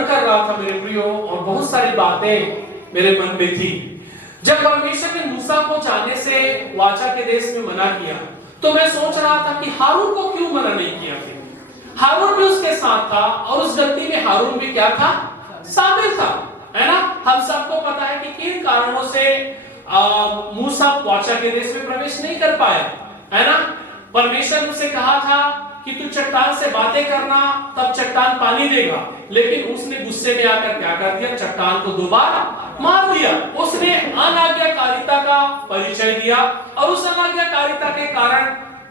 स्मरण कर रहा था मेरे प्रियो, और बहुत सारी बातें मेरे मन में थी। जब परमेश्वर ने मूसा को जाने से वाचा के देश में मना किया, तो मैं सोच रहा था कि हारून को क्यों मना नहीं किया फिर। हारून भी उसके साथ था, और उस गलती में हारून भी क्या था, शामिल था, है ना। हम सबको पता है कि किन कारणों से मूसा वाचा के देश में प्रवेश नहीं कर पाया, है ना। परमेश्वर ने उसे कहा था कि तू चट्टान से बातें करना, तब चट्टान पानी देगा, लेकिन उसने गुस्से में आकर क्या कर दिया, चट्टान को दोबारा मार दिया। उसने अनाज्ञाकारिता का परिचय दिया, और उस अनाज्ञाकारिता के कारण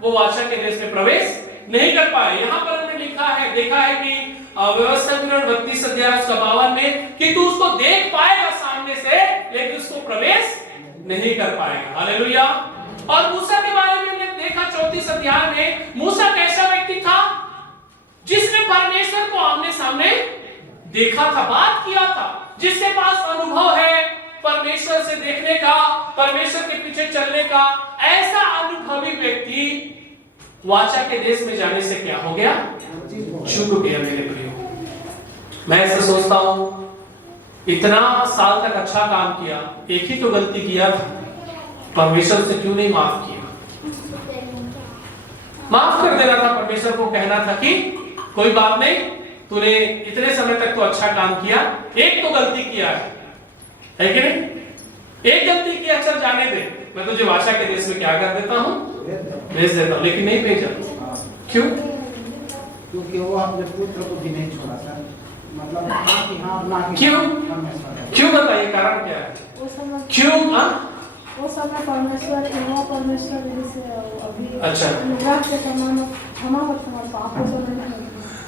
वो वाचा के देश में प्रवेश नहीं कर पाए। यहाँ पर हमने लिखा है, देखा है कि व्यवस्था 32 अध्याय 52 में कि तू उसको देख पाएगा सामने से, लेकिन उसको प्रवेश नहीं कर पाएगा। हालेलुया। और मूसा के बारे में हमने देखा 34 अध्याय में, मूसा कैसा व्यक्ति था, जिसने परमेश्वर को आमने सामने देखा था, बात किया था, जिसके पास अनुभव है परमेश्वर से देखने का, परमेश्वर के पीछे चलने का। ऐसा अनुभवी व्यक्ति वाचा के देश में जाने से क्या हो गया, चूक गया। मेरे प्रियो, मैं ऐसा सोचता हूं, इतना साल तक अच्छा काम किया, एक ही तो गलती किया था, परमेश्वर से क्यों नहीं माफ किया। माफ कर देना था, परमेश्वर को कहना था कि कोई बात नहीं, तूने इतने समय तक तो अच्छा काम किया, एक तो गलती किया है कि नहीं, एक गलती किया, चल जाने दे, मैं तुझे वाचा के देश में क्या कर देता हूं, भेज देता हूं। लेकिन नहीं भेजा, क्यों? क्योंकि वो अपने पुत्र को भी नहीं छोड़ा सर, मतलब क्यों बताइए, कारण क्या है, क्यों? वो समय परमेश्वर अभी अच्छा, पाप।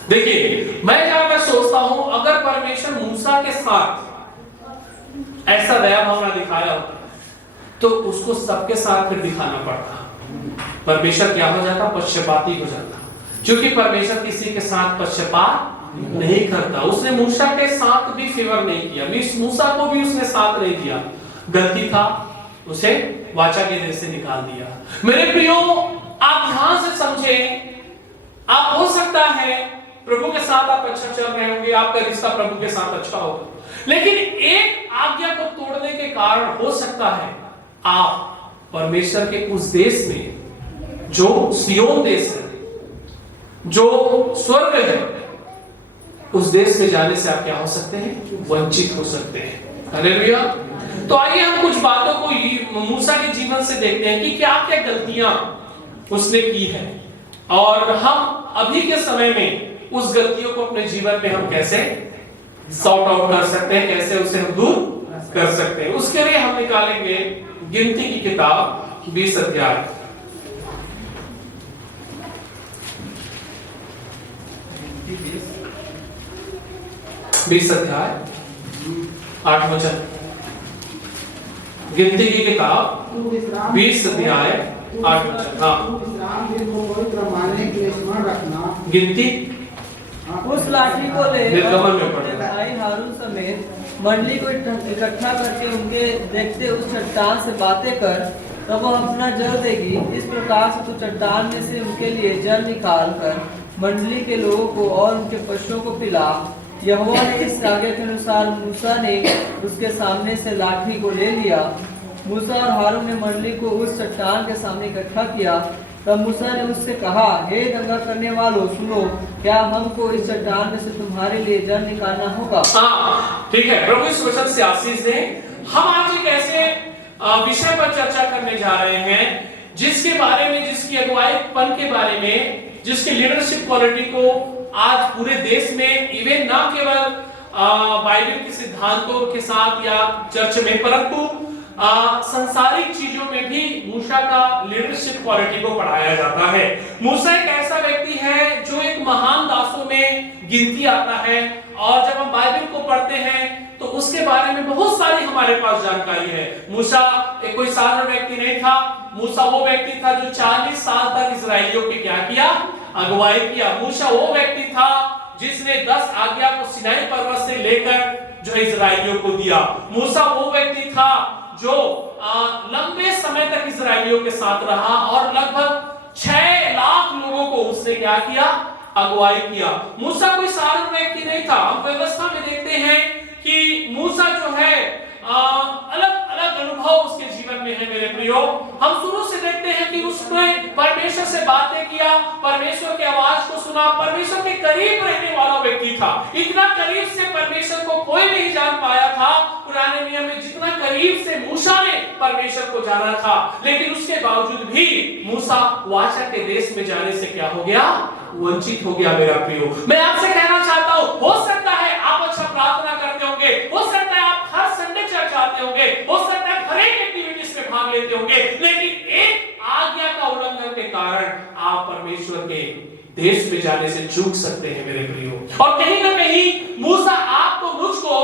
देखिए मैं सोचता हूं, अगर परमेश्वर मूसा के साथ ऐसा दया भावना दिखाया होता, तो उसको सबके साथ फिर दिखाना पड़ता। परमेश्वर क्या हो जाता, पक्षपाती हो जाता, क्योंकि परमेश्वर किसी के साथ पक्षपात नहीं करता। उसने मूसा के साथ भी फेवर नहीं किया, मूसा को भी उसने साथ नहीं दिया, गलती था, उसे वाचा के देश से निकाल दिया। मेरे प्रियो, आप ध्यान से समझें, आप हो सकता है प्रभु के साथ आप अच्छा चल रहे होंगे, आपका रिश्ता प्रभु के साथ अच्छा होगा, लेकिन एक आज्ञा को तोड़ने के कारण हो सकता है आप परमेश्वर के उस देश में, जो सियोन देश है, जो स्वर्ग है, उस देश में जाने से आप क्या हो सकते हैं, वंचित हो सकते हैं। हालेलुया। तो आइए हम कुछ बातों को मूसा के जीवन से देखते हैं कि क्या क्या गलतियां उसने की है, और हम अभी के समय में उस गलतियों को अपने जीवन में हम कैसे सॉर्ट आउट कर सकते हैं, कैसे उसे हम दूर कर सकते हैं। उसके लिए हम निकालेंगे गिनती की किताब 20 अध्याय, 20 अध्याय 8 वचन। गिनती की किताब 20 अध्याय 8 वचन। गिनती उस लाठी को ले निर्गमन में पढ़ना। भाई हारून समेत मंडली को इकट्ठा करके उनके देखते उस चट्टान से बातें कर, तब वह अपना जल देगी। इस प्रकार से तो चट्टान में से उनके लिए जल निकाल कर मंडली के लोगों को और उनके पशुओं को पिला। यहोवा ने इस आज्ञा के अनुसार मूसा ने उसके सामने से लाठी को ले लिया। मूसा और हारून ने मंडली को उस चट्टान के सामने इकट्ठा किया। तब मूसा ने उससे कहा, हे दंगा करने वालों, सुनो, क्या हमको इस चट्टान में से तुम्हारे लिए जल निकालना होगा? हाँ, ठीक है। प्रभु इस वचन से आशीष दे। हम आज एक ऐसे विषय पर चर्चा करने जा रहे हैं जिसके बारे में, जिसकी अगुवाईपन के बारे में, जिसकी लीडरशिप क्वालिटी को आज पूरे देश में, इवन ना केवल बाइबल के सिद्धांतों के साथ या चर्च में, परंतु संसारिक चीजों में भी मूसा का लीडरशिप क्वालिटी को पढ़ाया जाता है। मूसा एक ऐसा व्यक्ति है जो एक महान दासों में गिनती आता है, और जब हम बाइबल को पढ़ते हैं तो उसके बारे में बहुत सारी हमारे पास जानकारी है। मूसा एक कोई साधारण व्यक्ति नहीं था। मूसा वो व्यक्ति था जो 40 साल तक इजराइलियों की क्या किया, अगुवाई किया। मूसा वो व्यक्ति था जिसने 10 आज्ञा को सिनाई पर्वत से लेकर जो इजराइलियों को दिया। मूसा वो व्यक्ति था जो लंबे समय तक इजराइलियों के साथ रहा, और लगभग 6 लाख लोगों को उसने क्या किया, अगुवाई किया। मूसा कोई साधारण व्यक्ति नहीं था। हम व्यवस्था में प्रियो, हम शुरू से देखते हैं कि उसने परमेश्वर से बातें किया, परमेश्वर की आवाज को सुना, परमेश्वर के करीब रहने वाला व्यक्ति था। इतना करीब से परमेश्वर को कोई नहीं जान पाया था पुराने नियम में जितना करीब से मूसा ने परमेश्वर को जाना था। लेकिन उसके बावजूद भी मूसा वाचा के देश में जाने से क्या हो गया? वंचित हो गया। मेरा प्रियो, मैं आपसे कहना चाहता हूं, हो सकता है आप अच्छा प्रार्थना करते होंगे, हो सकता है आप हर संडे चर्च आते होंगे, हो सकता है हर एक एक्टिविटीज में भाग लेते होंगे, लेकिन एक आज्ञा का उल्लंघन के कारण आप परमेश्वर के देश में जाने से चूक सकते हैं मेरे प्रियो। और कहीं ना कहीं मूसा आपको मुझको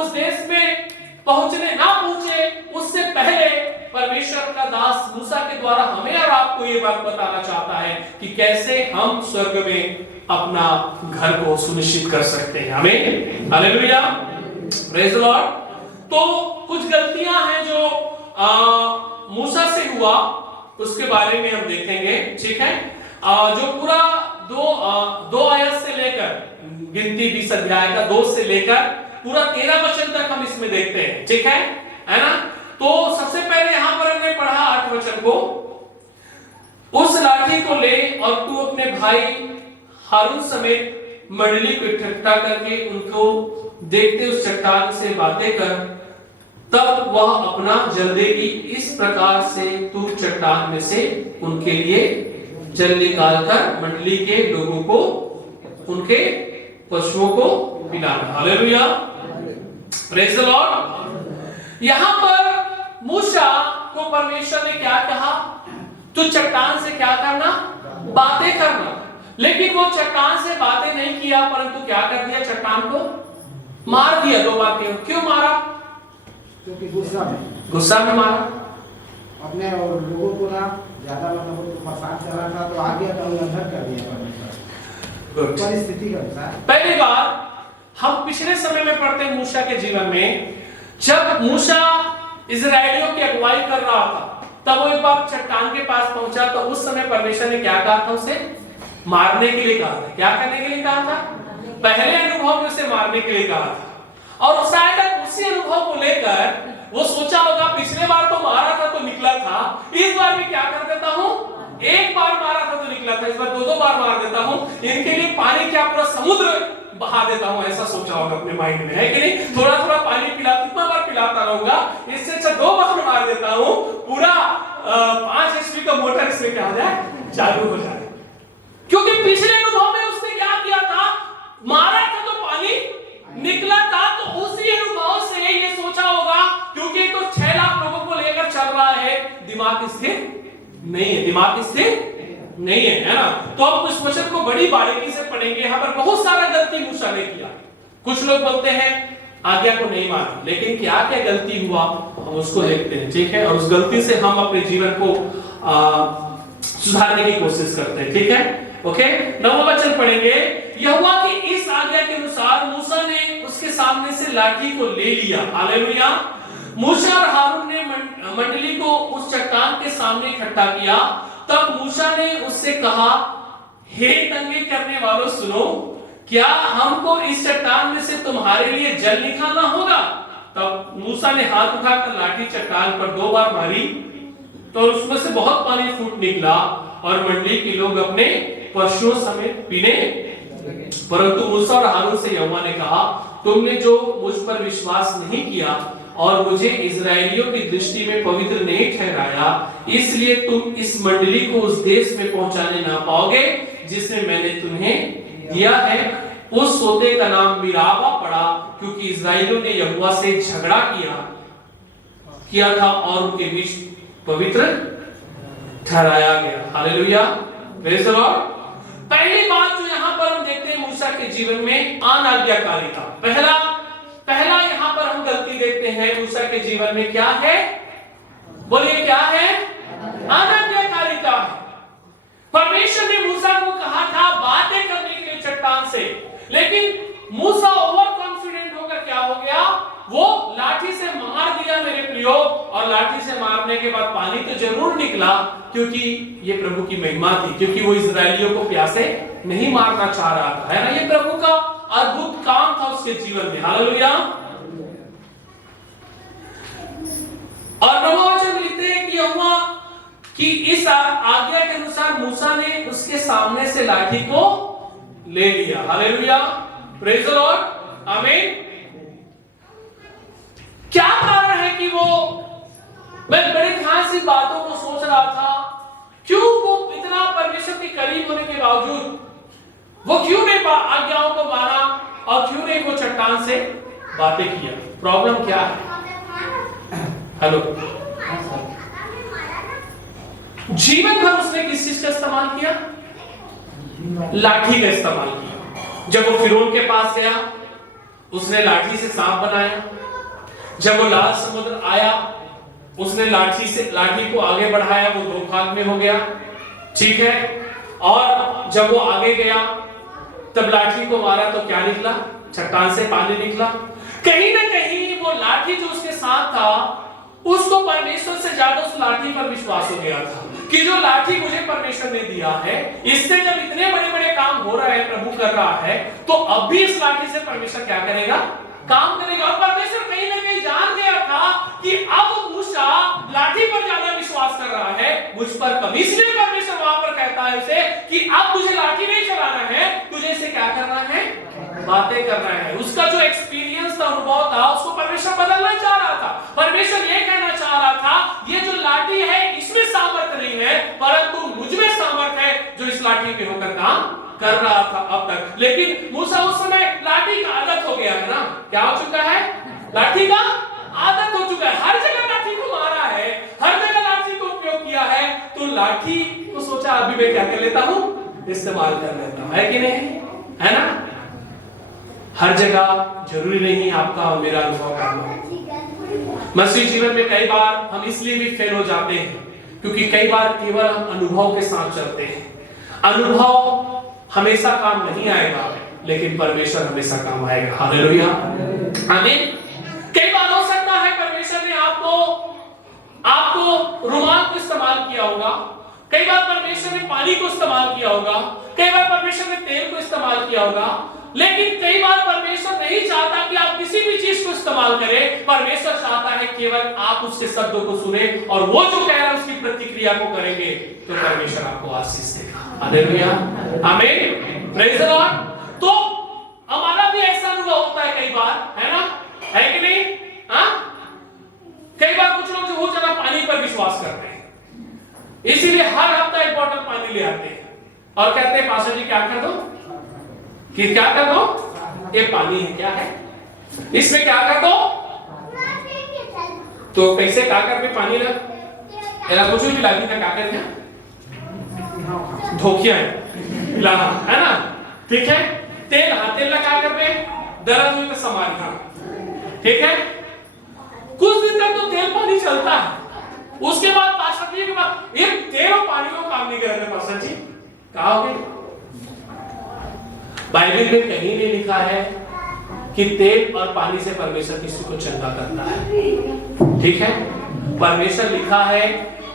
उस देश में पहुंचने ना पहुंचे उससे पहले परमेश्वर का दास मूसा के द्वारा हमें और आपको ये बात बताना चाहता है कि कैसे हम स्वर्ग में अपना घर को सुनिश्चित कर सकते हैं। आमीन, हालेलुया, प्रेज द लॉर्ड। तो कुछ गलतियां हैं जो मूसा से हुआ, उसके बारे में हम देखेंगे, ठीक है। जो पूरा दो आयत से लेकर गिनती 20 अध्याय का 2 से लेकर पूरा 13 वचन तक हम इसमें देखते हैं, ठीक है ना। तो सबसे पहले यहां पर हमने पढ़ा 8 वचन को, उस लाठी को ले और तू अपने भाई हारून समेत मंडली को इकट्ठा करके उनको देखते उस चट्टान से बातें कर, तब वह अपना जल देगी। इस प्रकार से तू चट्टान में से उनके लिए जल निकाल कर मंडली के लोगों को, उनके पशुओं को पिलाना। Hallelujah, praise the Lord. यहां पर मूसा को परमेश्वर ने क्या कहा? तू चट्टान से क्या करना? बातें करना। लेकिन वो चट्टान से बातें नहीं किया, परंतु क्या कर दिया? चट्टान को मार दिया। 2 बातें। क्यों मारा? क्योंकि गुस्सा में मारा। अपने और लोगों को ना ज्यादा मतलब परेशान कर रहा था, तो आगे का उल्लंघन कर दिया परमेश्वर परिस्थिति के अनुसार। पहली बार हम पिछले समय में पढ़ते हैं मूसा के जीवन में, जब मूसा इजराइलियों की अगुवाई कर रहा था, तब वो एक बार चट्टान के पास पहुंचा, तो उस समय परमेश्वर ने क्या कहा था? उसे मारने के लिए कहा था। क्या करने के लिए कहा था? पहले अनुभव में उसे मारने के लिए कहा था। और शायद उसी अनुभव को लेकर वो सोचा होगा, पिछले बार तो मारा था तो निकला था, इस बार भी क्या कर देता हूं, एक बार मारा था तो निकला था, इस बार 2 बार मार देता हूं, इनके लिए पानी क्या पूरा समुद्र बहा देता हूं। ऐसा सोचा होगा अपने माइंड में, है कि नहीं? थोड़ा थोड़ा पानी पिला, कितना बार पिलाता रहूंगा, इससे अच्छा 2 बार मार देता हूं, पूरा 5 HP का मोटर इसमें क्या हो जाए, चालू हो जाए। क्योंकि पिछले अनुभव में उसने क्या किया था? मारा था तो पानी निकला था। तो उसी अनुभव से ये सोचा होगा, क्योंकि तो 6 लाख लोगों को लेकर चल रहा है, दिमाग स्थिर नहीं है, दिमाग स्थिर नहीं है ना। तो अब उस वचन को बड़ी बारीकी से पढ़ेंगे। यहाँ पर बहुत सारा गलती मूसा ने किया। कुछ लोग बोलते हैं आज्ञा को नहीं माना, लेकिन क्या क्या गलती हुआ हम उसको देखते हैं, ठीक है। और उस गलती से हम अपने जीवन को सुधारने की कोशिश करते हैं, ठीक है। ओके, 9वां वचन पढ़ेंगे। यहोवा की इस आज्ञा के अनुसार मूसा ने उसके सामने से लाठी को ले लिया। हालेलुया। मूसा और हारून ने मंडली को उस चट्टान के सामने इकट्ठा किया। तब मूसा ने उससे कहा, हे दंगे करने वालों सुनो, क्या हमको इस चट्टान में से तुम्हारे लिए जल निकालना होगा? तब मूसा ने हाथ उठाकर लाठी चट्टान पर 2 बार मारी, तो उसमें से बहुत पानी फूट निकला और मंडली के लोग अपने पशुओं समेत पीने। परंतु मूसा और हारून से यहोवा ने कहा, तुमने जो मुझ पर विश्वास नहीं किया और मुझे इजरायलियों की दृष्टि में पवित्र नहीं ठहराया, इसलिए तुम इस मंडली को उस देश में पहुंचाने ना पाओगे जिसमें मैंने तुम्हें दिया है। उस सोते का नाम मिराबा पड़ा, क्योंकि इजरायलियों ने यहोवा से झगड़ा किया था और उनके बीच पवित्र ठहराया गया। Hallelujah, praise the Lord. पहली बात जो यहाँ पर हम देखते हैं मूसा के जीवन में अनाज्ञाकारिता। पहला यहाँ पर हम गलती देखते हैं मूसा के जीवन में, क्या है? बोलिए, क्या है? अनाज्ञाकारिता। परमेश्वर ने मूसा को कहा था बातें करने के लिए चट्टान से, लेकिन मूसा ओवर कॉन्फिडेंट होकर क्या हो गया? वो लाठी से मार दिया मेरे प्रियो। और लाठी से मारने के बाद पानी तो जरूर निकला, क्योंकि ये प्रभु की महिमा थी, क्योंकि वो इजरायलियों को प्यासे नहीं मारना चाह रहा था, है ना। ये प्रभु का अद्भुत काम था उसके जीवन में। हालेलुया। और 9वां वचन लिखते हैं कि ये हुआ कि इस आज्ञा के अनुसार मूसा ने उसके सामने से लाठी को ले लिया। हालेलुया, प्रेज द लॉर्ड, आमीन। क्या कारण है कि वो, मैं बड़े ध्यान से बातों को सोच रहा था, क्यों वो इतना परमेश्वर के करीब होने के बावजूद वो क्यों नहीं आज्ञाओं को माना और क्यों नहीं वो चट्टान से बातें किया? प्रॉब्लम क्या है? हेलो, जीवन भर उसने किस चीज का इस्तेमाल किया? लाठी का इस्तेमाल किया। जब वो फिरौन के पास गया, उसने लाठी से सांप बनाया। जब वो लाल समुद्र आया, उसने लाठी को आगे बढ़ाया, वो 2 भाग में हो गया, ठीक है। और जब वो आगे गया, तब लाठी को मारा तो क्या निकला? चट्टान से पानी निकला। कहीं ना कहीं वो लाठी जो उसके साथ था, उसको परमेश्वर से ज्यादा उस लाठी पर विश्वास हो गया था कि जो लाठी मुझे परमेश्वर ने दिया है, इससे जब इतने बड़े बड़े काम हो रहे हैं, प्रभु कर रहा है, तो अब भी इस लाठी से परमेश्वर क्या करेगा? काम करेगा। और परमेश्वर कहीं ना कहीं जान गया था कि अब मूसा लाठी पर ज्यादा विश्वास कर रहा है, मुझ पर कम। इसलिए परमेश्वर वहां पर कहता है उसे कि अब तुझे लाठी नहीं चलाना है, तुझे इसे क्या करना है? बातें करना है। उसका जो एक्सपीरियंस था, अनुभव था, उसको परमेश्वर बदलना चाह रहा था। परमेश्वर ये कहना चाह रहा था, ये जो लाठी है इसमें सामर्थ नहीं है, परंतु मुझ में सामर्थ है जो इस लाठी पे होकर काम कर रहा था अब तक। लेकिन मूसा उस समय लाठी का आदत हो गया है ना। क्या हो चुका है? लाठी का आदत हो चुका है। हर जगह लाठी को मारा है, हर जगह लाठी को उपयोग किया है, तो लाठी को सोचा अभी मैं क्या कर लेता हूं? इस्तेमाल कर लेता हूं, है कि नहीं? है ना? हर जगह जरूरी नहीं आपका और मेरा अनुभव करना। मसीह जीवन में कई बार हम इसलिए भी फेल हो जाते हैं क्योंकि कई बार केवल हम अनुभव के साथ चलते हैं। अनुभव हमेशा काम नहीं आएगा, लेकिन परमेश्वर हमेशा काम आएगा। हालेलुया, आमीन। कई बार हो सकता है परमेश्वर ने आपको रुमाल को इस्तेमाल किया होगा, कई बार परमेश्वर ने पानी को इस्तेमाल किया होगा, कई बार परमेश्वर ने तेल को इस्तेमाल किया होगा, लेकिन कई बार परमेश्वर नहीं चाहता कि आप किसी भी चीज को इस्तेमाल करें। परमेश्वर चाहता है केवल आप उसके शब्दों को सुने और वो जो कह रहा है उसकी प्रतिक्रिया को करेंगे, तो परमेश्वर आपको आशीष देगा। हालेलुया, आमीन, प्रेज द लॉर्ड। तो हमारा भी ऐसा अनुभव होता है कई बार, है ना? है कि नहीं? हाँ, कई बार कुछ लोग जो बहुत ज्यादा पानी पर विश्वास करते हैं, इसीलिए हर हफ्ता 1 बोतल पानी ले आते हैं और कहते हैं पास्टर जी क्या कर दो, कि क्या कर दो? ये पानी है, क्या है इसमें, क्या कर दो? तो कैसे काकर में पानी लग एला कुछ भी लागी क्या कर दिया? धोखिया लाना, है ना? ठीक है। तेल, हाँ तेल लगा कर पे दर्द हुई तो समाज, हाँ ठीक है। कुछ दिन तक तो तेल पानी चलता है, उसके बाद पास्टर जी के बाद ये तेल और पानी को काम नहीं कर रहे। पास्टर जी कहा हो गए? बाइबल में कहीं नहीं लिखा है कि तेल और पानी से परमेश्वर किसी को चंगा करता है, ठीक है। परमेश्वर लिखा है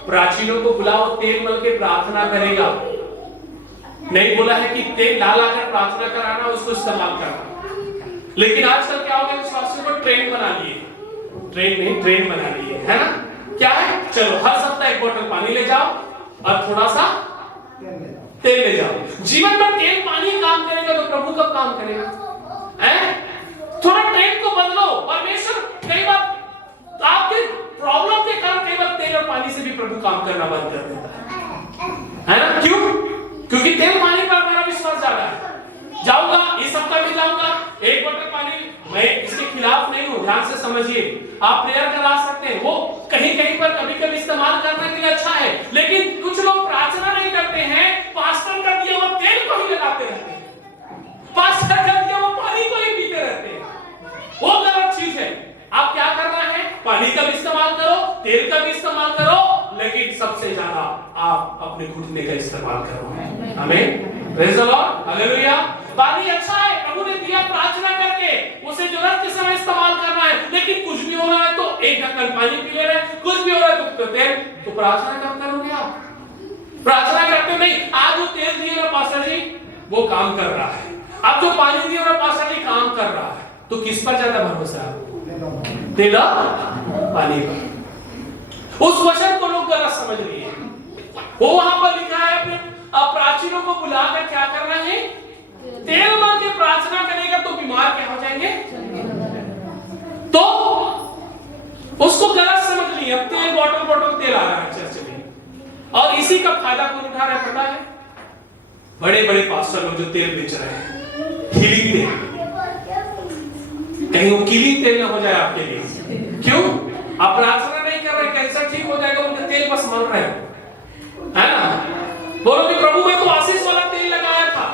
प्राचीनों को बुलाओ, तेल मल के प्रार्थना करेगा। नहीं बोला है कि तेल ला कर प्रार्थना कराना, उसको इस्तेमाल करना। लेकिन आजकल क्या हो गया, विश्वासियों को ट्रेन बना लिए, ट्रेन बना लिए, है ना? क्या है, चलो हर सप्ताह 1 बोतल पानी ले जाओ और थोड़ा सा तेल ले जाओ। जीवन में तेल पानी काम करेगा तो प्रभु कब काम करेगा? थोड़ा ट्रेन को बदलो। परमेश्वर कई बार आपके प्रॉब्लम के कारण कई बार तेल और पानी से भी प्रभु काम करना बंद कर देता है ना? क्यों? क्योंकि तेल पानी पर हमारा विश्वास ज्यादा है। जाऊंगा इस सप्ताह में जाऊंगा 1 बोतल पानी, मैं इसके खिलाफ नहीं हूं, ध्यान से समझिए। आप प्रेयर करा सकते हैं, वो कहीं कहीं पर कभी कभी इस्तेमाल करने के लिए अच्छा है, लेकिन कुछ लोग प्रार्थना नहीं करते हैं, पास्टर का दिया हुआ तेल को ही लगाते रहते हैं, पास्टर का दिया हुआ पानी को ही पीते रहते हैं। वो गलत चीज है। आप क्या करना है, पानी का भी इस्तेमाल करो, तेल का भी इस्तेमाल करो, लेकिन सबसे ज्यादा आप अपने घुटने का इस्तेमाल करो। आमीन, प्रेज द लॉर्ड, हालेलुया। पानी अच्छा है, प्रभु ने दिया, प्रार्थना करके उसे जरूरत के समय इस्तेमाल करना है। लेकिन कुछ भी हो रहा है तो 1 ढक्कन पानी पी ले रहे हैं, कुछ भी हो रहा है तो तेल, तो प्रार्थना कब करोगे आप? प्रार्थना करते नहीं। आज जो तेल दिया ना पास्टर जी वो काम कर रहा है, अब जो पानी दिया ना पास्टर जी काम कर रहा है, तो किस पर ज्यादा भरोसा है? तेल पानी पर। उस वचन को लोग लोग गलत समझ लिए। वो वहां पर लिखा है अपने प्राचीनों को बुलाकर क्या करना है, तेल मांग के प्रार्थना करेगा तो बीमार क्या हो जाएंगे, तो उसको गलत समझ लिए। अब तेल बॉटल तेल आ रहा है चर्च में, और इसी का फायदा कौन उठा रहा है पता है, बड़े बड़े पास्टर लोग जो तेल बेच रहे हैं, हीलिंग तेल, कहीं वो कीलिंग तेल ना हो जाए आपके लिए। क्यों? आप प्रार्थना नहीं कर रहे, कैंसर ठीक हो जाएगा, उनका तेल बस मल रहे है ना। बोलो कि प्रभु मैं तो आशीष वाला तेल लगाया था।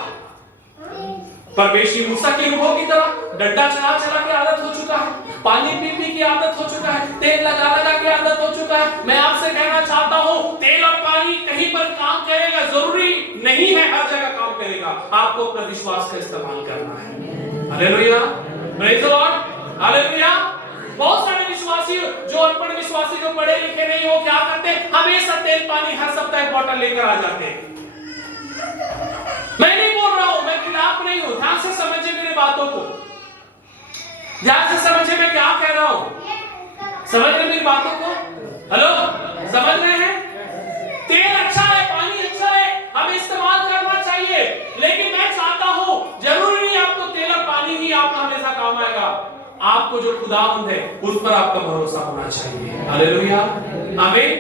परमेश्वर मूसा के अनुभव की तरह डंडा चला के आदत हो चुका है, पानी पी की आदत हो चुका है, तेल लगा के आदत हो चुका है। मैं आपसे कहना चाहता हूँ, तेल और पानी कहीं पर काम करेगा, जरूरी नहीं है हर जगह काम करेगा। आपको अपना विश्वास का इस्तेमाल करना है। Hallelujah, praise the Lord, hallelujah. बहुत सारे विश्वासी जो अनपढ़ विश्वासी जो पढ़े लिखे नहीं, वो क्या करते, हमेशा तेल पानी हर सप्ताह एक बोतल लेकर आ जाते हैं। मैं नहीं बोल रहा हूं, मैं खिलाफ नहीं हूं, ध्यान से समझिए मेरी बातों को, ध्यान से समझिए मैं क्या कह रहा हूं। समझ रहे मेरी बातों को? हेलो, समझ रहे हैं? तेल अच्छा है, पानी अच्छा है, हमें इस्तेमाल करना चाहिए, लेकिन मैं चाहता हूं जरूरी नहीं आपको तेल और पानी ही आपका हमेशा काम आएगा। आपको जो खुदावंद है उस पर आपका भरोसा होना चाहिए। हालेलुया, आमीन।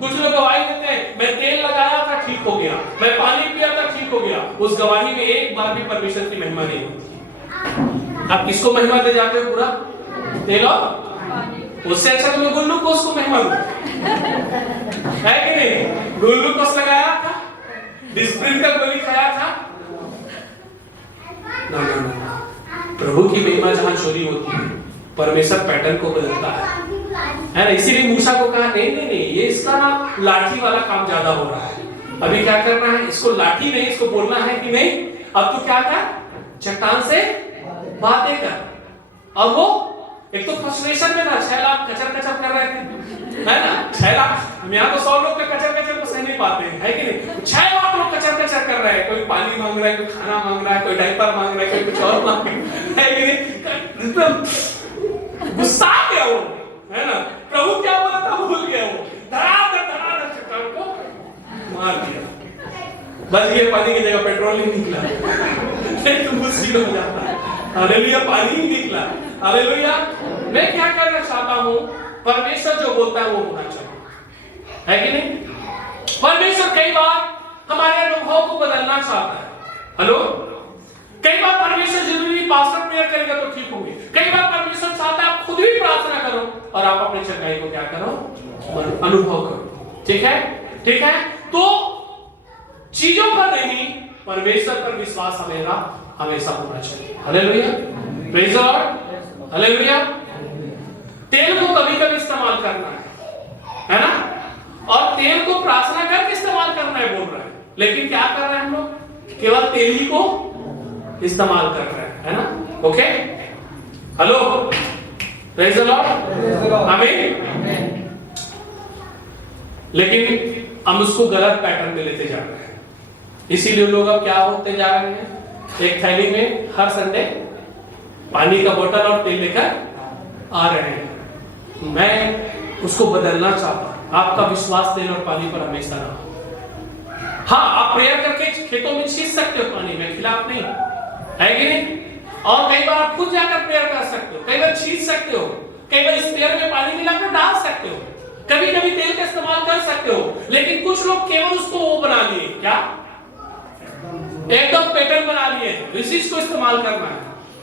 कुछ लोग गवाही देते हैं, मैं तेल लगाया था ठीक हो गया, मैं पानी पिया था ठीक हो गया। उस गवाही में एक बार भी परमेश्वर की महिमा नहीं होती। आप किसको महिमा दे जाते हो? पूरा तेल और उससे अच्छा तो मैं ग्लूकोस को महिमा दूं, है कि नहीं? ग्लूकोस लगाया था, डिस्प्रिन का गोली खाया था, ना ना ना। प्रभु की महिमा जहां चोरी होती है, परमेश्वर पैटर्न को बदलता है ना। इसीलिए मूसा को कहा नहीं, ये इसका लाठी वाला काम ज्यादा हो रहा है, अभी क्या करना है, इसको लाठी नहीं, इसको बोलना है कि नहीं, अब तू क्या कर, चट्टान से बातें कर। और वो एक तो फ्रस्ट्रेशन में था, 6 लाख कचर कर रहे थे, है ना। 6 लाख, यहाँ तो 100 लोग कचर को सह नहीं पाते हैं, है कि नहीं। 6 लाख लोग कचर कर रहे हैं, कोई पानी मांग रहा है, कोई खाना मांग रहा है, कोई डायपर मांग रहा है, कोई कुछ और मांग रहा है कि नहीं। गुस्सा आ गया वो, है ना। प्रभु क्या बोला था भूल गया वो, धड़ाधड़ चट्टान को मार दिया, बस ये पानी की जगह पेट्रोल ही निकला, नहीं तो मुश्किल हो जाता है। हालेलुया, पानी ही निकला। हालेलुया। मैं क्या कहना चाहता हूं, परमेश्वर जो बोलता है वो होना चाहिए, है कि नहीं। परमेश्वर कई बार हमारे अनुभव को बदलना चाहता है। हेलो, कई बार परमेश्वर जरूरी पास्टर प्रेयर करेगा तो ठीक होंगे, कई बार परमेश्वर चाहता है आप खुद भी प्रार्थना करो और आप अपने चंगाई को क्या करो, अनुभव करो। ठीक है, ठीक है। तो चीजों पर नहीं, परमेश्वर पर विश्वास हमेशा होना चाहिए। Hallelujah, praise the Lord, hallelujah. तेल को कभी-कभी इस्तेमाल करना है ना, और तेल को प्रार्थना करके इस्तेमाल करना है बोल रहा है, लेकिन क्या कर रहे हैं हम लोग, केवल तेल ही को इस्तेमाल कर रहे हैं, है ना। Okay, hello, praise the Lord, आमीन। लेकिन हम उसको गलत पैटर्न में लेते जा रहे हैं, इसीलिए लोग अब क्या होते जा रहे हैं, एक थैली में हर संडे पानी का बोतल और तेल लेकर आ रहे हैं। मैं उसको बदलना चाहता हूं, आपका विश्वास तेल और पानी पर हमेशा रहा। हाँ, आप प्रेयर करके खेतों में छींच सकते हो पानी, में खिलाफ नहीं, है कि नहीं। और कई बार आप खुद जाकर प्रेयर कर सकते हो, कई बार छींच सकते हो, कई बार स्पेयर में पानी मिलाकर डाल सकते हो, कभी-कभी तेल का इस्तेमाल कर सकते हो। लेकिन कुछ लोग केवल उसको वो बना लिए, क्या एकदम पैटर्न बना लिए, इसी को इस्तेमाल करना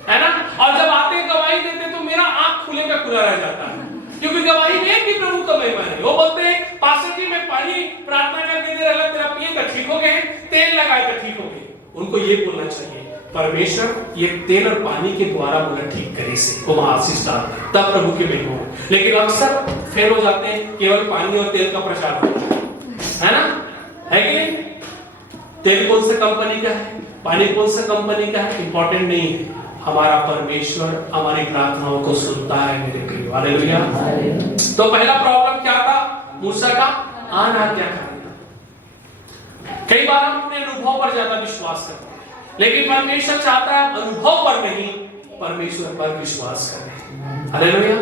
है ना। और जब आते गवाही देते तो मेरा आंख खुले का खुला रह जाता है, क्योंकि गवाही में भी प्रभु का महिमा है। वो बोलते हैं पास्टर जी मैं पानी प्रार्थना करके दे रहा, तेरा पिए तो ठीक हो गए, तेल लगाए तो ठीक हो गए। उनको ये बोलना चाहिए, परमेश्वर ये तेल और पानी के द्वारा मुझे ठीक करे से को आशीष डाल, तब प्रभु की महिमा हो। लेकिन अक्सर फेल हो जाते हैं, केवल पानी और तेल का प्रचार है ना, है कि नहीं। तेल कौन सा कंपनी का है, पानी कौन सा कंपनी का है, इंपॉर्टेंट नहीं है। हमारा परमेश्वर हमारी प्रार्थनाओं को सुनता है मेरे प्रिय। हालेलुया। तो पहला प्रॉब्लम क्या था मूसा का, अनाज्ञा करना। कई बार हम अपने अनुभव पर ज्यादा विश्वास करते हैं, लेकिन परमेश्वर चाहता है अनुभव पर नहीं, परमेश्वर पर विश्वास करें। हालेलुया।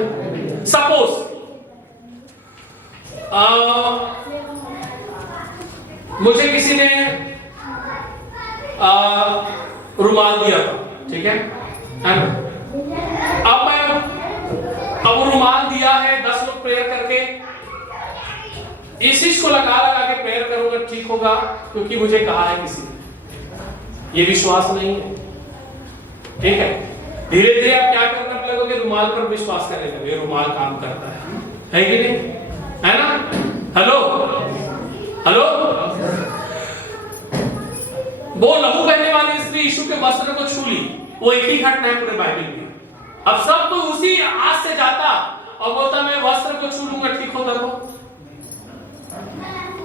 सपोज मुझे किसी ने रुमाल दिया था, ठीक है ना? अब वो रुमाल दिया है, 10 लोग प्रेयर करके इस चीज को लगा के प्रेयर करूंगा ठीक होगा, क्योंकि मुझे कहा है किसी ने। ये विश्वास नहीं है, ठीक है? धीरे धीरे आप क्या करने लगोगे, रुमाल पर विश्वास करने लगोगे, रुमाल काम करता है कि नहीं, है ना? हेलो हेलो, वो लहू बहने वाली स्त्री यीशु के वस्त्र को छू ली, वो एक ही घटना है पूरे बाइबल में। अब सब तो उसी आस से जाता और बोलता मैं वस्त्र को छू लूंगा ठीक होता। तो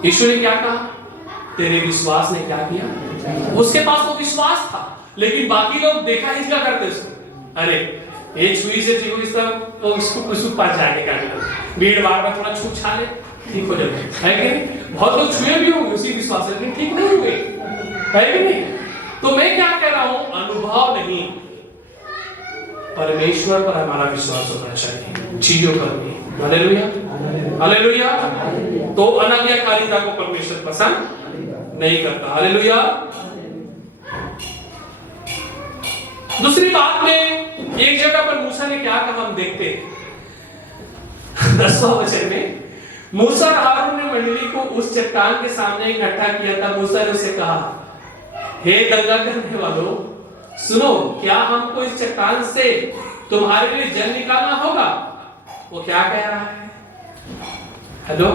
यीशु ने क्या कहा? तेरे विश्वास ने क्या किया? उसके पास वो विश्वास था, लेकिन बाकी लोग देखा ही क्या करते उसको, अरे ये छुई से ठीक हुई सब, तो उसको कुछ पास जाके कर ले, भीड़ भाड़ में थोड़ा छू छा ले ठीक हो जाए, है कि नहीं? बहुत लोग छुए भी होंगे उसी विश्वास से, लेकिन ठीक नहीं हुए, है कि नहीं? तो मैं क्या कह रहा हूं, अनुभव नहीं, परमेश्वर पर हमारा विश्वास होना चाहिए चीजों पर भी। Hallelujah hallelujah. तो अनाज्ञाकारिता को परमेश्वर पसंद नहीं करता। हालेलुया। दूसरी बात में एक जगह पर मूसा ने क्या कहा हम देखते हैं 10वां वचन में, मूसा और हारून ने मंडली को उस चट्टान के सामने इकट्ठा किया था। मूसा ने उसे कहा, हे दंगा करने वालों, सुनो, क्या हमको इस चट्टान से तुम्हारे लिए जल निकालना होगा? वो क्या कह रहा है? हेलो,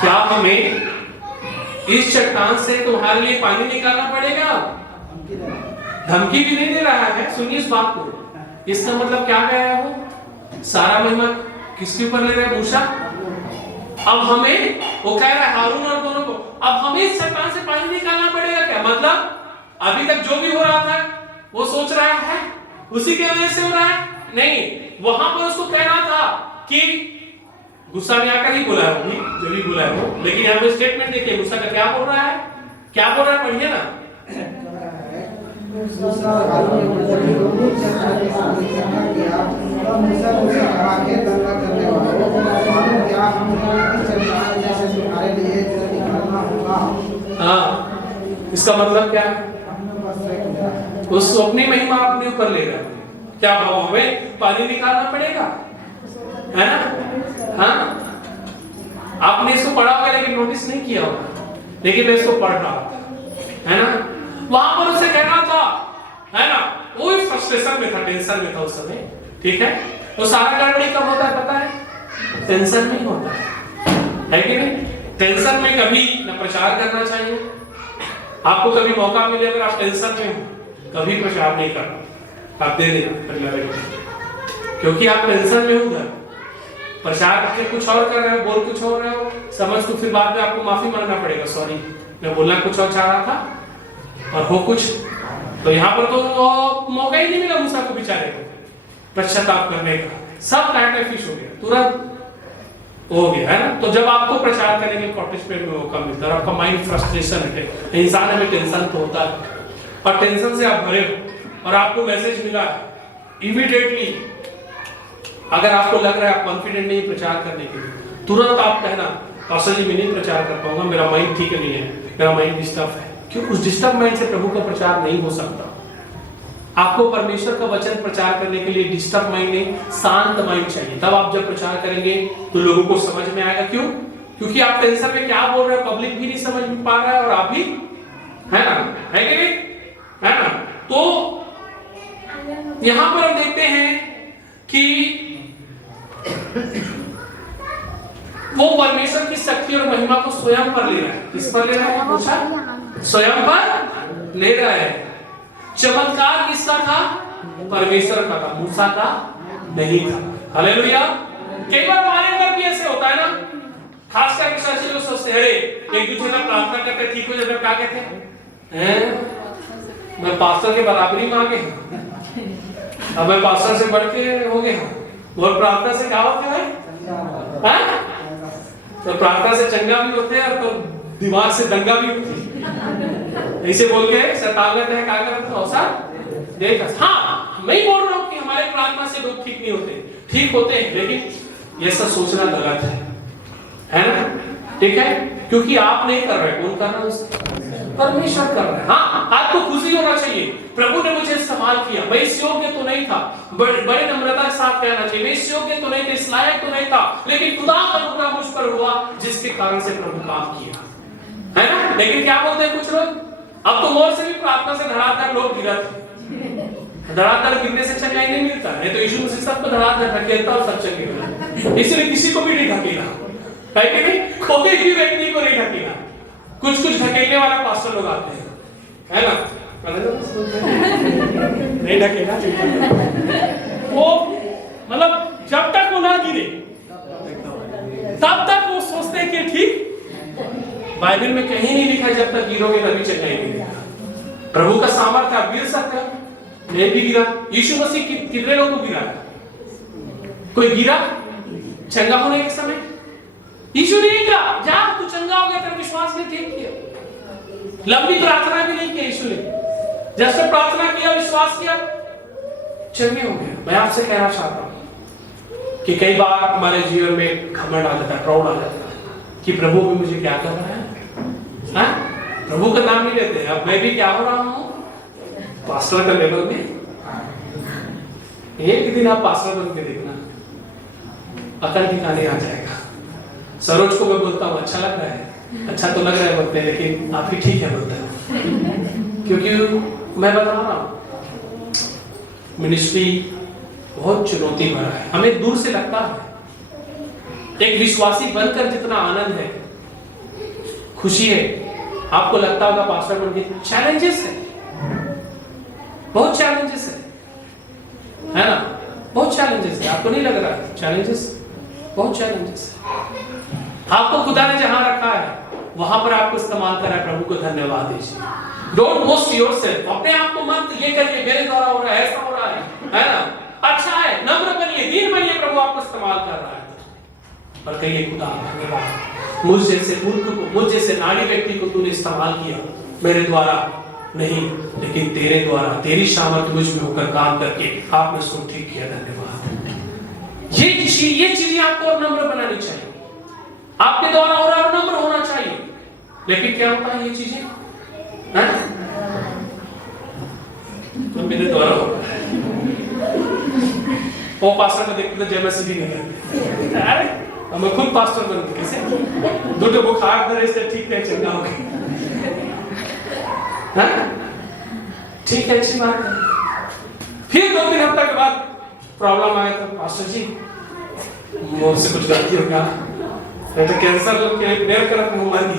क्या हमें इस चट्टान से तुम्हारे लिए पानी निकालना पड़ेगा? धमकी भी नहीं दे रहा है। सुनिए इस बात को, इसका मतलब क्या कह रहा है? वो सारा महिमा किसके ऊपर ले रहा है? मूसा। अब हमें, वो कह रहा है हारून और दोनों को, अब हमें इस चट्टान से पानी निकालना पड़ेगा क्या? मतलब अभी तक जो भी हो रहा था वो सोच रहा है उसी की वजह से हो रहा है? नहीं, वहां पर उसको कहना था कि गुस्सा में आकर ही बोला है, जो भी बोला है वो, लेकिन यहाँ पे स्टेटमेंट देखिए गुस्सा का क्या बोल रहा है, क्या बोल रहा है, पढ़िए ना। हाँ, इसका मतलब क्या है? उसको अपनी महिमा अपने ऊपर ले रहा है। क्या भाव हमें पानी निकालना पड़ेगा, है ना? हाँ, आपने इसको पढ़ा होगा लेकिन नोटिस नहीं किया होगा, लेकिन मैं इसको पढ़ रहा है ना। वहां पर उसे कहना था, है ना, वो इस फ्रस्ट्रेशन में था, टेंशन में था उस समय, ठीक है? तो सारा गड़बड़ी कब होता है पता है? टेंशन में होता है कि नहीं? टेंशन में कभी न प्रचार करना चाहिए। आपको कभी मौका मिले, अगर आप टेंशन में हो, कभी प्रचार नहीं करना, आप दे देना, क्योंकि आप टेंशन में हो, प्रचार करके कुछ और कर रहे हो, बोल कुछ और रहे हो, समझ को फिर बाद में आपको माफी मांगना पड़ेगा, सॉरी मैं बोलना कुछ और चाह रहा था और हो कुछ। तो यहाँ पर तो मौका ही नहीं मिला मूसा को बेचारे को पश्चाताप करने का, सब कांटे फिश हो गया, तुरंत हो गया, है ना। तो जब आपको प्रचार करने के पार्टिसिपेट में मौका मिलता है, आपका माइंड फ्रस्ट्रेशन है, इंसान में टेंशन तो होता है, और टेंशन से आप भरे हो और आपको मैसेज मिला इमीडिएटली, अगर आपको लग रहा है आप कॉन्फिडेंट नहीं प्रचार करने के लिए, तुरंत आप कहना पास्टर जी मैं नहीं प्रचार कर पाऊंगा, मेरा माइंड ठीक नहीं है, मेरा माइंड डिस्टर्ब है। क्यों? उस डिस्टर्ब माइंड से प्रभु का प्रचार नहीं हो सकता। आपको परमेश्वर का वचन प्रचार करने के लिए डिस्टर्ब माइंड नहीं, शांत माइंड चाहिए। तब आप जब प्रचार करेंगे तो लोगों को समझ में आएगा। क्यों? क्योंकि आप टेंशन में क्या बोल रहे हो, पब्लिक भी नहीं समझ में पा रहा है और आप भी, है ना, है कि नहीं, है ना। तो यहां पर हम देखते हैं कि वो परमेश्वर की शक्ति और महिमा को स्वयं पर ले रहा है। किस पर ले रहा है? पूछा, स्वयं पर ले रहा है। चमत्कार किसका था? परमेश्वर का था, मूसा का नहीं था। हालेलुया। केवल हमारे अंदर भी ऐसे होता है ना, खास करके सच्चे लोग सोचते हैं, एक दूसरे का प्रार्थना करते ठीक हो जाए, क्या कहते हैं, मैं पास्टर के बराबरी मांगे, अब मैं पास्टर से बढ़ के हो गया, और प्रार्थना से क्या होता है? तो प्रार्थना से चंगा भी होते हैं और तो दिमाग से दंगा भी होती है। ऐसे बोल के शैतान है क्या करते औसा देख। हाँ, मैं बोल रहा हूँ कि हमारे प्रार्थना से लोग ठीक नहीं होते, ठीक होते हैं, लेकिन ये सब सोचना गलत है। है ना? ठीक है, क्योंकि आप नहीं कर रहे, कौन कर रहा है? परमेश्वर कर रहा है। हाँ, आपको खुशी होना चाहिए, प्रभु ने मुझे इस्तेमाल किया, मैं इस योग्य तो नहीं था, बड़े नम्रता के साथ कहना चाहिए, मैं इस योग्य तो नहीं था, इस लायक तो नहीं था, लेकिन खुदा का अनुग्रह मुझ पर हुआ, जिसके कारण से प्रभु काम किया, है ना? लेकिन क्या बोलते हैं कुछ लोग, अब तो मोर से भी प्रार्थना से धड़ाधड़ लोग गिरा थे। धड़ाधड़ गिरने से चंगाई नहीं मिलता है, तो यीशु मसीह सबको धड़ाधड़ धकेलता और सब चंगे होगा, इसलिए किसी को भी नहीं धकेला, है कि नहीं? कोई भी व्यक्ति को नहीं धकेला, कुछ धकेलने वाला पास्टर लोग आते हैं, है ना? नहीं ढकेला, वो मतलब जब तक वो ना गिरे तब तक वो सोचते हैं कि ठीक। बाइबल में कहीं नहीं लिखा जब तक गिरोगे तभी चंगाई मिलेगा। प्रभु का सामर्थ्य, आप गिर सकते हो, मैं भी गिरा, यीशु मसीह कितने लोगों को गिरा? कोई गिरा चंगा होने के समय? यीशु ने कहा जा तू चंगा हो गया, तेरा विश्वास ने ठीक किया। लंबी प्रार्थना भी नहीं की यीशु ने, जैसे प्रार्थना किया, विश्वास किया, चंगे हो गए। मैं आपसे कहना चाहता हूं कि कई बार हमारे जीवन में घमंड आ जाता है, प्राउड आ जाता है कि प्रभु भी मुझे क्या कर रहा है, हाँ? प्रभु का नाम नहीं लेते, अब मैं भी क्या हो रहा हूं पास्टर का लेवल में। एक दिन आप पास्टर बन के देखना, अकल ठिकाने आ जाएगा। सरोज को मैं बोलता हूँ अच्छा लग रहा है, अच्छा तो लग रहा है बोलते हैं, लेकिन आप ही ठीक है बोलते हैं, क्योंकि मैं बता रहा हूँ मिनिस्ट्री बहुत चुनौती भरा है, हमें दूर से लगता है। एक विश्वासी बनकर जितना आनंद है, खुशी है, आपको लगता होगा पास्टर बन के चैलेंजेस है, बहुत चैलेंजेस है ना? बहुत चैलेंजेस है, आपको नहीं लग रहा है चैलेंजेस? बहुत चैलेंजेस है। आपको खुदा ने जहां रखा है वहां पर आपको इस्तेमाल करा है, प्रभु को धन्यवाद दीजिए। डोंट बोस्ट योरसेल्फ, अपने आप को मत ये करिए मेरे द्वारा हो रहा है, ऐसा हो रहा है ना? अच्छा है, नम्र बनिए, दीन बनिए, प्रभु आपको इस्तेमाल कर रहा है। और कहिए खुदा धन्यवाद, मुझ जैसे मूर्ख को, मुझ जैसे नारी व्यक्ति को तूने इस्तेमाल किया, मेरे द्वारा नहीं लेकिन तेरे द्वारा, तेरी सामर्थ्य मुझ में होकर काम करके आपने उसको ठीक किया, धन्यवाद। ये चीजें आपको और नम्र बनानी चाहिए, आपके द्वारा और नम्र होना चाहिए। लेकिन क्या होता है ये चीजें, तो मेरे द्वारा होता है, वो पास्टर को देखते तो जय मसीह भी नहीं करते, अरे मैं खुद पास्टर बन गया, कैसे दूटे बुखार धरे से ठीक है, चंगा हो गया, ठीक है, अच्छी बात है। फिर 2-3 हफ्ते के बाद प्रॉब्लम आया, तो पास्टर जी मुझसे कुछ गलती हो गया, तो कैंसर लोग के प्रेयर करत हूं मरी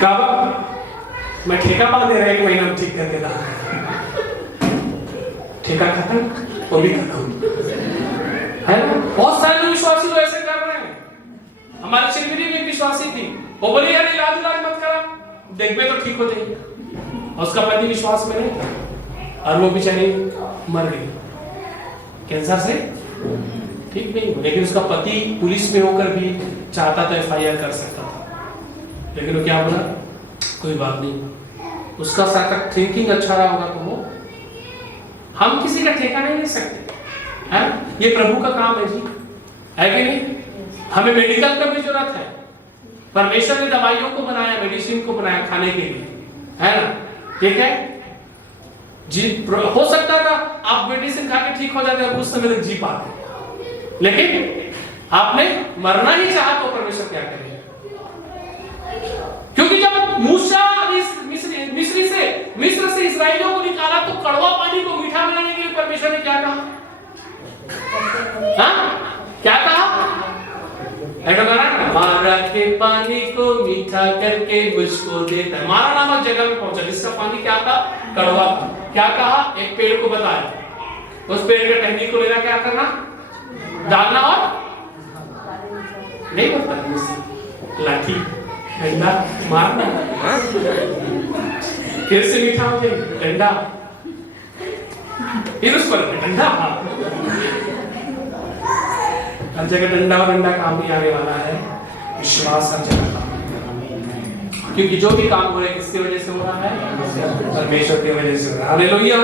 काबा मैं ठेका पा दे रहा, 1 महीना में ठीक करके रहा, ठेका खत्म, वो भी खत्म, है ना? बहुत सारे लोग विश्वासी लोग ऐसे कर रहे हैं। हमारे चिरमिरी में एक विश्वासी थी, वो बोली यार इलाज मत करा, देख में तो ठीक हो जाएगी, और उसका पति विश्वास में नहीं था, और वो बेचारी मर गई कैंसर से, ठीक नहीं, लेकिन उसका पति पुलिस में होकर भी चाहता था FIR कर सकता था, लेकिन वो क्या बोला, कोई बात नहीं, उसका सारा थिंकिंग अच्छा रहा होगा, तो वो हम किसी का ठेका नहीं ले सकते, है? ये प्रभु का काम है जी, है कि नहीं? हमें मेडिकल का भी जरूरत है, परमेश्वर ने दवाइयों को बनाया, मेडिसिन को बनाया खाने के लिए, है ना? ठीक है जी, हो सकता था आप मेडिसिन खा के ठीक हो जाते, उस समय तक जी पाते, लेकिन आपने मरना ही चाहा तो परमेश्वर क्या करेगा? क्योंकि जब मूसा मिस्र से इस्राएलियों को निकाला, तो कड़वा पानी को मीठा बनाने के लिए परमेश्वर ने क्या कहा? क्या कहा? मारा के पानी को मीठा करके मुझको देता है। मारा नामक जगह में पहुंचा, जिसका पानी क्या था? कड़वा था। क्या कहा? एक पेड़ को बताया, उस पेड़ के टहनी को लेना, क्या करना? डालना, और नहीं पता, लाठी डंडा मारना, फिर से मीठा हो जाए डंडा, फिर उस पर डंडा, हर जगह डंडा और डंडा काम नहीं आने वाला है, विश्वास हर जगह काम, क्योंकि जो भी काम हो रहा है किसकी वजह से हो रहा है? परमेश्वर की वजह से हो रहा है। हालेलुया।